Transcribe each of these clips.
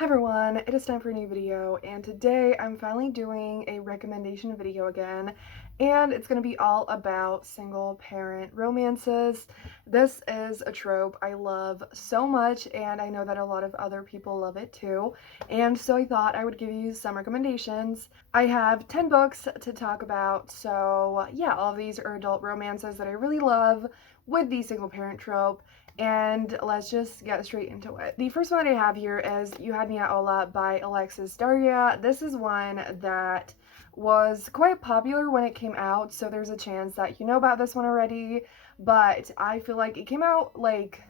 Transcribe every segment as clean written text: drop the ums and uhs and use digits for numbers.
Hi everyone, it is time for a new video, and today I'm finally doing a recommendation video again, and it's going to be all about single parent romances. This is a trope I love so much, and I know that a lot of other people love it too, and so I thought I would give you some recommendations. I have 10 books to talk about, so yeah, all of these are adult romances that I really love with the single parent trope. And let's just get straight into it. The first one that I have here is You Had Me at Ola by Alexis Daria. This is one that was quite popular when it came out, so there's a chance that you know about this one already, but I feel like it came out like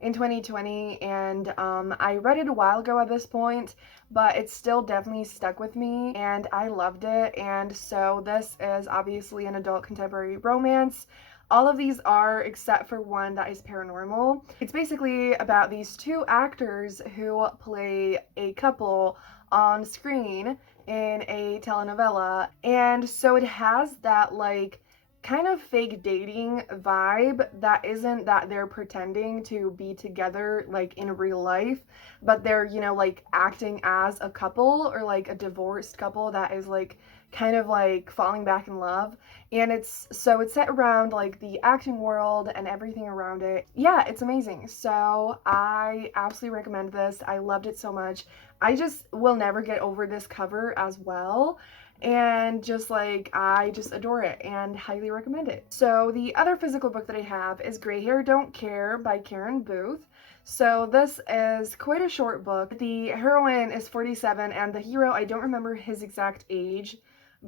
in 2020 and I read it a while ago at this point, but it's still definitely stuck with me and I loved it. And so this is obviously an adult contemporary romance. All of these are, except for one that is paranormal. It's basically about these two actors who play a couple on screen in a telenovela. And so it has that like kind of fake dating vibe that isn't that they're pretending to be together like in real life, but they're, like acting as a couple or like a divorced couple that is like kind of like falling back in love. And it's set around like the acting world and everything around it. Yeah, it's amazing. So I absolutely recommend this. I loved it so much. I just will never get over this cover as well, and just like I just adore it and highly recommend it. So the other physical book that I have is Gray Hair Don't Care by Karen Booth. So this is quite a short book. The heroine is 47 and the hero, I don't remember his exact age,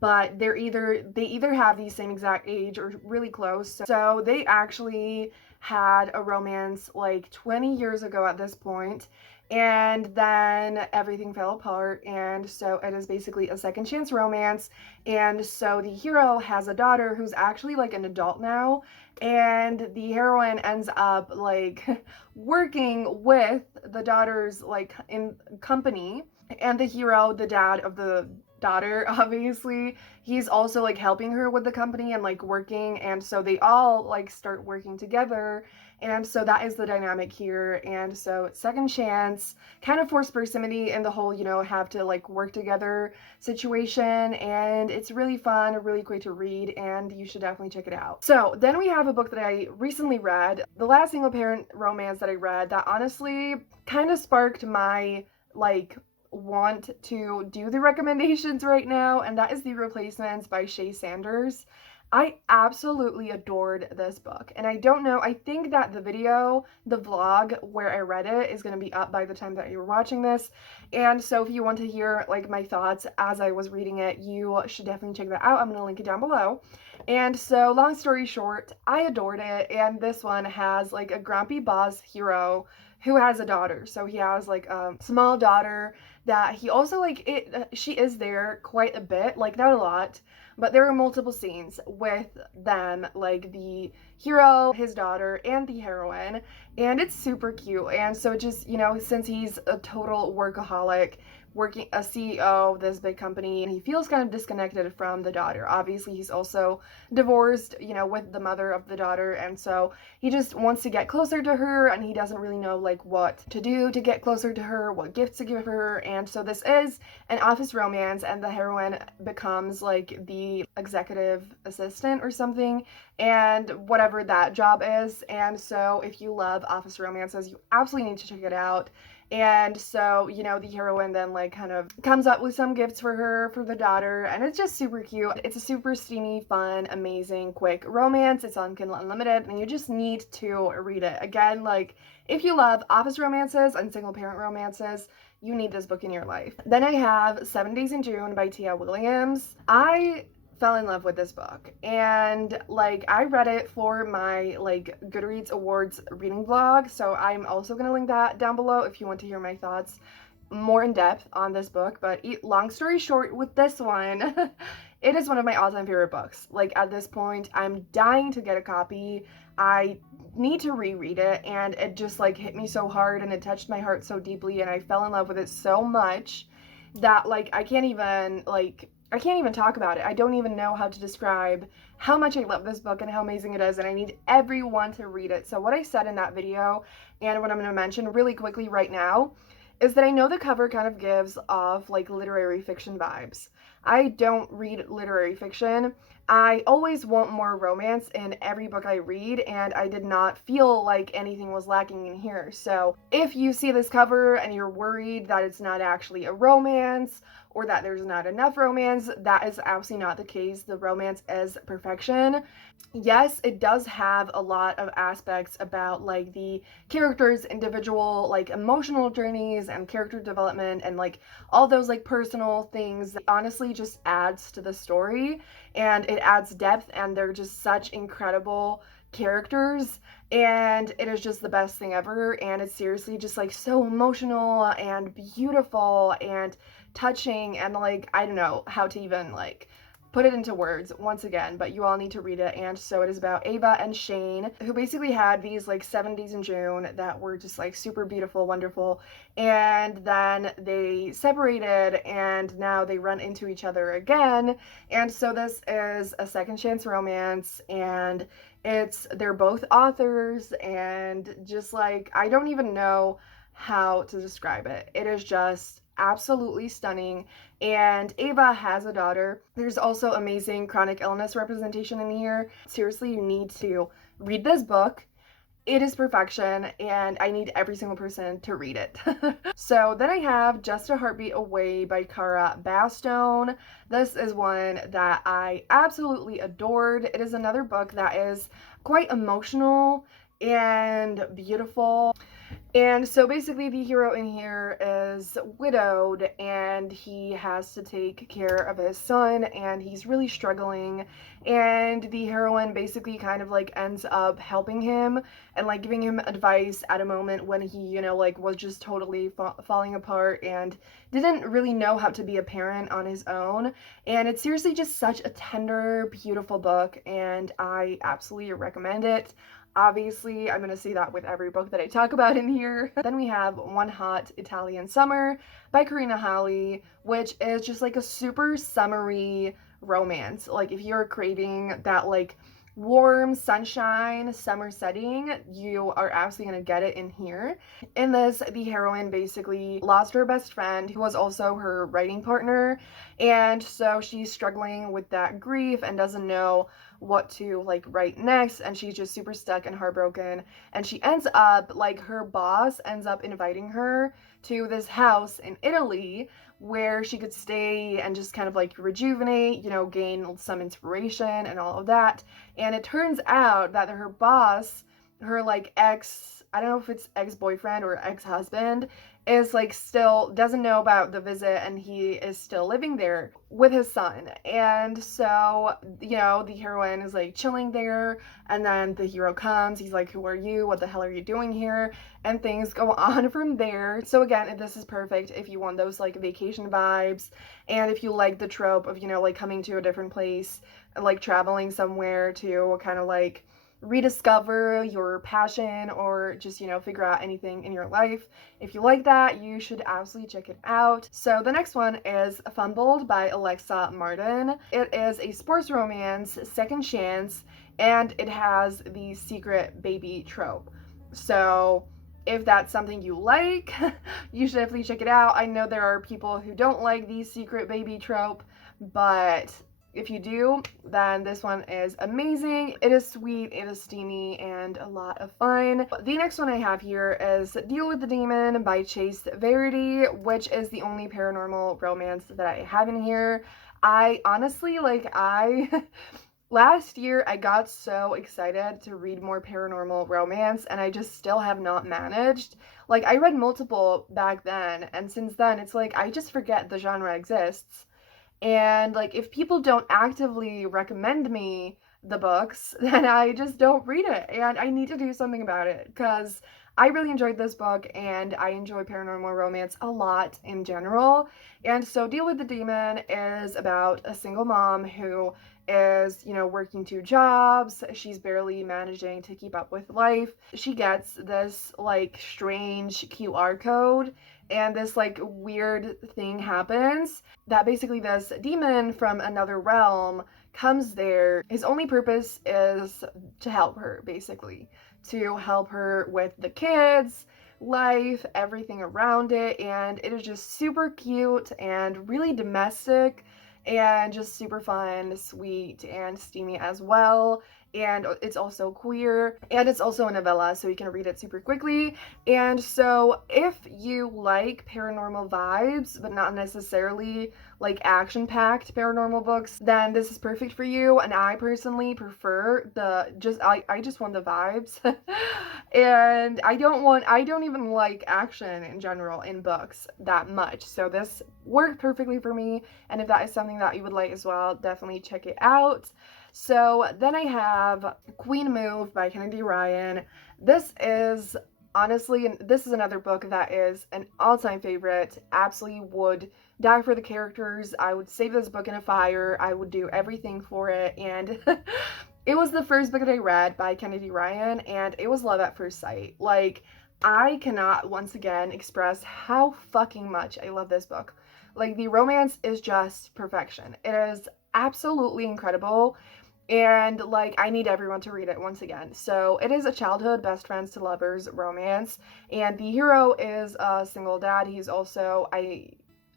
but they either have the same exact age or really close. So they actually had a romance like 20 years ago at this point, and then everything fell apart, and so it is basically a second chance romance. And so the hero has a daughter who's actually like an adult now, and the heroine ends up like working with the daughter's like in company, and the hero, the dad of the daughter, obviously he's also like helping her with the company and like working, and so they all like start working together. And so that is the dynamic here. And so it's second chance, kind of forced proximity in the whole, have to like work together situation. And it's really fun, really great to read, and you should definitely check it out. So then we have a book that I recently read, the last single parent romance that I read that honestly kind of sparked my like want to do the recommendations right now, and that is The Replacements by Shay Sanders. I absolutely adored this book, and I don't know, I think that the vlog where I read it is going to be up by the time that you're watching this, and so if you want to hear like my thoughts as I was reading it, you should definitely check that out. I'm going to link it down below. And so long story short, I adored it, and this one has like a grumpy boss hero who has a daughter. So he has like a small daughter that he also like she is there quite a bit, like not a lot, but there are multiple scenes with them, like the hero, his daughter, and the heroine, and it's super cute. And so just, since he's a total workaholic, working a CEO of this big company, and he feels kind of disconnected from the daughter. Obviously, he's also divorced, with the mother of the daughter, and so he just wants to get closer to her, and he doesn't really know like what to do to get closer to her, what gifts to give her. And so this is an office romance, and the heroine becomes like the executive assistant or something, and whatever that job is. And so if you love office romances, you absolutely need to check it out. And so, the heroine then like kind of comes up with some gifts for her, for the daughter, and it's just super cute. It's a super steamy, fun, amazing, quick romance. It's on Kindle Unlimited, and you just need to read it. Again, like if you love office romances and single parent romances, you need this book in your life. Then I have 7 Days in June by Tia Williams. I fell in love with this book, and like I read it for my like Goodreads Awards reading vlog, so I'm also gonna link that down below if you want to hear my thoughts more in depth on this book. But long story short, with this one, it is one of my all-time favorite books. Like at this point, I'm dying to get a copy. I need to reread it, and it just like hit me so hard, and it touched my heart so deeply, and I fell in love with it so much that like I can't even talk about it. I don't even know how to describe how much I love this book and how amazing it is, and I need everyone to read it. So what I said in that video, and what I'm going to mention really quickly right now, is that I know the cover kind of gives off like literary fiction vibes. I don't read literary fiction. I always want more romance in every book I read, and I did not feel like anything was lacking in here. So if you see this cover and you're worried that it's not actually a romance or that there's not enough romance, that is absolutely not the case. The romance is perfection. Yes, it does have a lot of aspects about like the characters' individual like emotional journeys and character development and like all those like personal things that honestly just adds to the story, and it adds depth, and they're just such incredible characters, and it is just the best thing ever. And it's seriously just like so emotional and beautiful and touching, and like I don't know how to even like put it into words once again, but you all need to read it. And so it is about Ava and Shane, who basically had these like 70s in June that were just like super beautiful, wonderful, and then they separated and now they run into each other again. And so this is a second chance romance, and they're both authors, and just like I don't even know how to describe it. It is just absolutely stunning. And Ava has a daughter. There's also amazing chronic illness representation in here. Seriously, you need to read this book. It is perfection, and I need every single person to read it. So then I have Just a Heartbeat Away by Cara Bastone. This is one that I absolutely adored. It is another book that is quite emotional and beautiful. And so basically the hero in here is widowed, and he has to take care of his son, and he's really struggling, and the heroine basically kind of like ends up helping him and like giving him advice at a moment when he, you know, like was just totally falling apart and didn't really know how to be a parent on his own. And it's seriously just such a tender, beautiful book, and I absolutely recommend it. Obviously, I'm going to say that with every book that I talk about in here. Then we have One Hot Italian Summer by Karina Howley, which is just like a super summery romance. Like if you're craving that like warm sunshine summer setting, you are absolutely going to get it in here. In this, the heroine basically lost her best friend, who was also her writing partner, and so she's struggling with that grief and doesn't know what to like write next, and she's just super stuck and heartbroken. And she ends up like, her boss ends up inviting her to this house in Italy where she could stay and just kind of like rejuvenate, you know, gain some inspiration and all of that. And it turns out that her boss, her like I don't know if it's ex-boyfriend or ex-husband, is like still doesn't know about the visit, and he is still living there with his son. And so, you know, the heroine is like chilling there, and then the hero comes. He's like, who are you? What the hell are you doing here? And things go on from there. So again, this is perfect if you want those like vacation vibes, and if you like the trope of, you know, like coming to a different place, like traveling somewhere to kind of like rediscover your passion or just, you know, figure out anything in your life. If you like that, you should absolutely check it out. So the next one is Fumbled by Alexa Martin. It is a sports romance, second chance, and it has the secret baby trope. So if that's something you like, you should definitely check it out. I know there are people who don't like the secret baby trope, but if you do, then this one is amazing. It is sweet, it is steamy, and a lot of fun. The next one I have here is Deal with the Demon by Chase Verity, which is the only paranormal romance that I have in here. I honestly, last year I got so excited to read more paranormal romance, and I just still have not managed. Like, I read multiple back then, and since then it's like I just forget the genre exists. And like, if people don't actively recommend me the books, then I just don't read it. And I need to do something about it, because I really enjoyed this book, and I enjoy paranormal romance a lot in general. And so Deal with the Demon is about a single mom who is, you know, working two jobs. She's barely managing to keep up with life. She gets this like strange QR code, and this like weird thing happens that basically this demon from another realm comes there. His only purpose is to help her, basically, to help her with the kids, life, everything around it, and it is just super cute and really domestic and just super fun, sweet, and steamy as well. And it's also queer, and it's also a novella, so you can read it super quickly. And so if you like paranormal vibes but not necessarily like action-packed paranormal books, then this is perfect for you. And I personally prefer I just want the vibes. And I don't even like action in general in books that much, so this worked perfectly for me. And if that is something that you would like as well, definitely check it out. So then I have Queen Move by Kennedy Ryan. This is honestly, this is another book that is an all-time favorite. Absolutely would die for the characters. I would save this book in a fire. I would do everything for it. And it was the first book that I read by Kennedy Ryan, and it was love at first sight. Like, I cannot once again express how fucking much I love this book. Like, the romance is just perfection. It is absolutely incredible, and like, I need everyone to read it once again. So it is a childhood best friends to lovers romance, and the hero is a single dad. He's also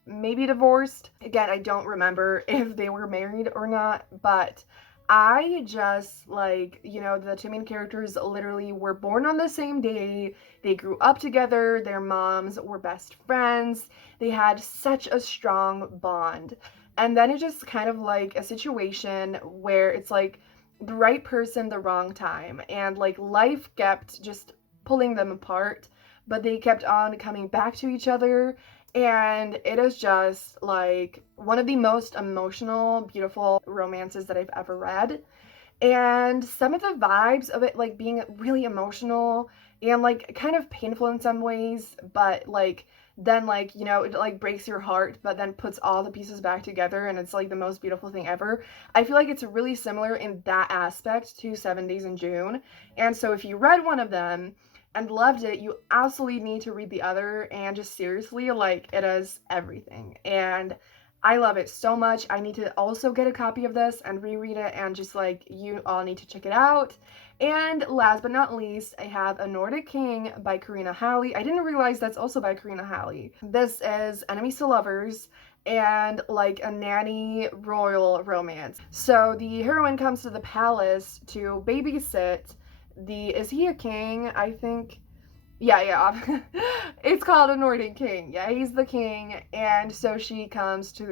maybe divorced. Again, I don't remember if they were married or not, but I just like, the two main characters literally were born on the same day. They grew up together. Their moms were best friends. They had such a strong bond. And then it's just kind of like a situation where it's like the right person, the wrong time. And like life kept just pulling them apart, but they kept on coming back to each other. And it is just like one of the most emotional, beautiful romances that I've ever read. And some of the vibes of it, like being really emotional and like kind of painful in some ways, but like then like, it like breaks your heart, but then puts all the pieces back together, and it's like the most beautiful thing ever. I feel like it's really similar in that aspect to 7 Days in June. And so if you read one of them and loved it, you absolutely need to read the other. And just seriously, like, it is everything. And I love it so much. I need to also get a copy of this and reread it, and just like, you all need to check it out. And last but not least, I have A Nordic King by Karina Halley. I didn't realize that's also by Karina Halley. This is enemies to lovers and like a nanny royal romance. So the heroine comes to the palace to babysit is he a king? I think. Yeah. It's called A Nordic King. Yeah, he's the king. And so she comes to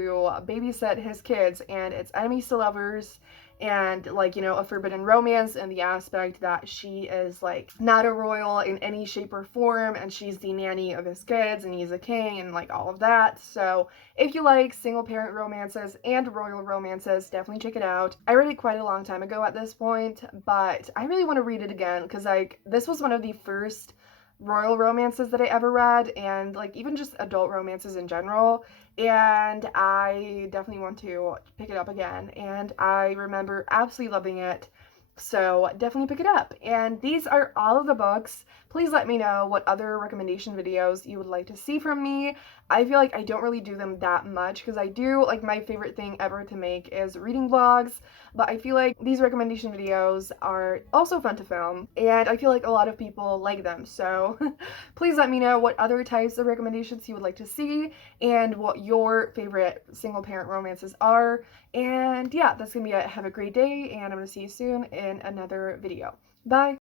babysit his kids, and it's enemies to lovers, and like, a forbidden romance in the aspect that she is like not a royal in any shape or form, and she's the nanny of his kids, and he's a king, and like all of that. So if you like single parent romances and royal romances, definitely check it out. I read it quite a long time ago at this point, but I really want to read it again, because like this was one of the first royal romances that I ever read, and like even just adult romances in general. And I definitely want to pick it up again, and I remember absolutely loving it. So definitely pick it up. And these are all of the books. Please let me know what other recommendation videos you would like to see from me. I feel like I don't really do them that much, because I do, like, my favorite thing ever to make is reading vlogs, but I feel like these recommendation videos are also fun to film, and I feel like a lot of people like them. So please let me know what other types of recommendations you would like to see, and what your favorite single parent romances are. And yeah, that's gonna be it. Have a great day, and I'm gonna see you soon in another video. Bye!